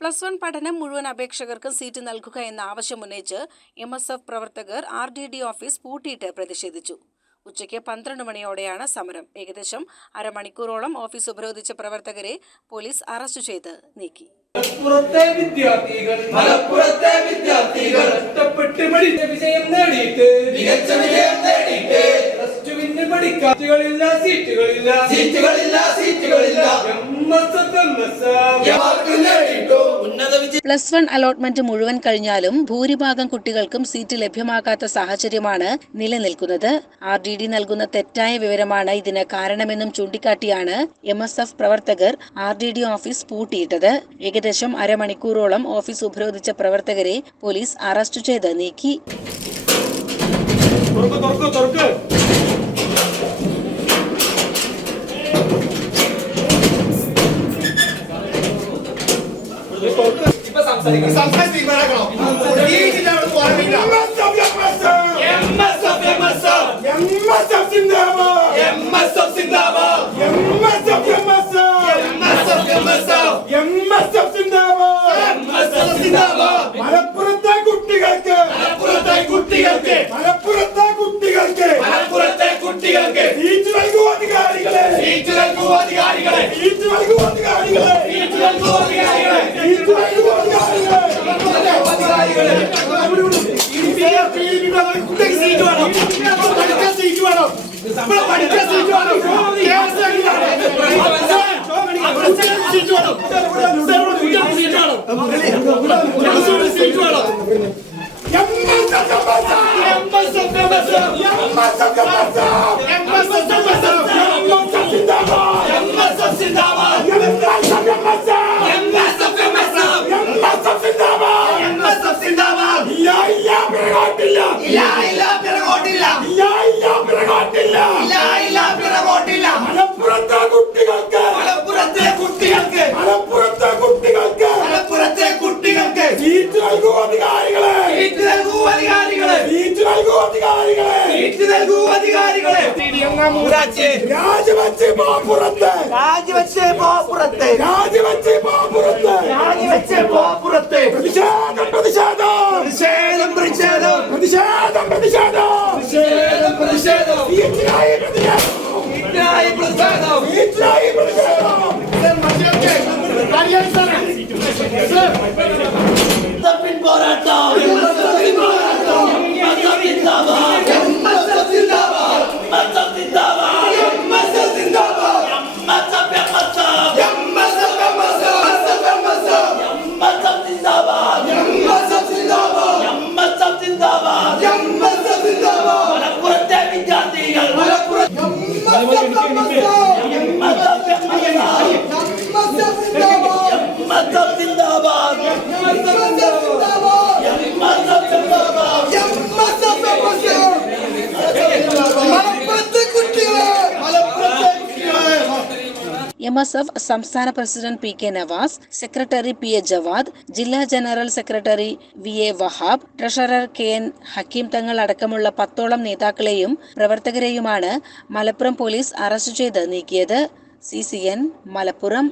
Plus one പഠനം മുഴുവൻ അപേക്ഷകർക്കും seat നൽകുക എന്ന ആവശ്യം ഉന്നയിച്ച് എം എസ് എഫ് പ്രവർത്തകർ ആർ ഡി ഡി ഓഫീസ് പൂട്ടിയിട്ട് പ്രതിഷേധിച്ചു. ഉച്ചയ്ക്ക് പന്ത്രണ്ട് മണിയോടെയാണ് സമരം. ഏകദേശം അരമണിക്കൂറോളം ഓഫീസ് ഉപരോധിച്ച പ്രവർത്തകരെ പോലീസ് അറസ്റ്റ് ചെയ്ത് നീക്കി. മലപ്പുറത്തെ വിദ്യാർത്ഥികൾ മലപ്പുറത്തെ വിദ്യാർത്ഥികൾ കഷ്ടപ്പെട്ട് പഠിച്ച വിജയം നേടിയിട്ട് മികച്ച വിജയം നേടിയിട്ട് പ്ലസ് ടുവിന് പഠിക്കാൻ സീറ്റുകളില്ല. സീറ്റുകളില്ല സീറ്റുകളില്ല. സീറ്റുകളില്ല എംഎസ്എഫ് എംഎസ്എഫ് യമാർക്ക് നേടിയിട്ടു ഉന്നത വിജയം പ്ലസ് വൺ അലോട്ട്മെന്റ് മുഴുവൻ കഴിഞ്ഞാലും ഭൂരിഭാഗം കുട്ടികൾക്കും സീറ്റ് ലഭ്യമാകാത്ത സാഹചര്യമാണ് നിലനിൽക്കുന്നത്. ആർ ഡി ഡി നൽകുന്ന തെറ്റായ വിവരമാണ് ഇതിന് കാരണമെന്നും ചൂണ്ടിക്കാട്ടിയാണ് എം എസ് എഫ് പ്രവർത്തകർ ആർ ഡി ഡി ഓഫീസ് പൂട്ടിയിട്ടത്. ഏകദേശം അരമണിക്കൂറോളം ഓഫീസ് ഉപരോധിച്ച പ്രവർത്തകരെ പോലീസ് അറസ്റ്റ് ചെയ്ത് നീക്കി. തുറക്ക് തുറക്ക് തുറക്ക്. മലപ്പുറത്തെ കുട്ടികൾക്ക് മലപ്പുറത്തെ കുട്ടികൾക്ക് മലപ്പുറത്തെ കുട്ടികൾക്ക് മലപ്പുറത്തെ കുട്ടികൾക്ക് സീറ്റ് നൽകുക അധികാരികളെ സീറ്റ് നൽകുക അധികാരികളെ സീറ്റ് നൽകുക അധികാരികളെ സീറ്റ് നൽകുക അധികാരികളെ സീറ്റ് നൽകുക M S M S M S M S M S M നൽകുക അധികാരികളെ. സീറ്റ് നൽകൂ അധികാരികളെ. രാജിവെച്ച് പോ പുറത്ത്. രാജിവെച്ച് പോ പുറത്ത്. രാജിവെച്ച് പോ പുറത്ത്. രാജിവെച്ച് പോ പുറത്ത്. പ്രതിഷേധം പ്രതിഷേധം. പ്രതിഷേധം പ്രതിഷേധം. പ്രതിഷേധം പ്രതിഷേധം. പ്രതിഷേധം പ്രതിഷേധം. സീറ്റിനായി പ്രതിഷേധം. ഇതിനായി പ്രതിഷേധം. സീറ്റിനായി പ്രതിഷേധം. തപ്പിൻ എം എസ് എഫ് സംസ്ഥാന president P K Navas secretary P A Jawad ജില്ലാ general secretary V A Wahab treasurer K N Hakeem Thangal അടക്കമുള്ള പത്തോളം നേതാക്കളെയും പ്രവർത്തകരെയുമാണ് മലപ്പുറം പോലീസ് അറസ്റ്റ് ചെയ്ത് നീക്കിയത്. C C N Malappuram.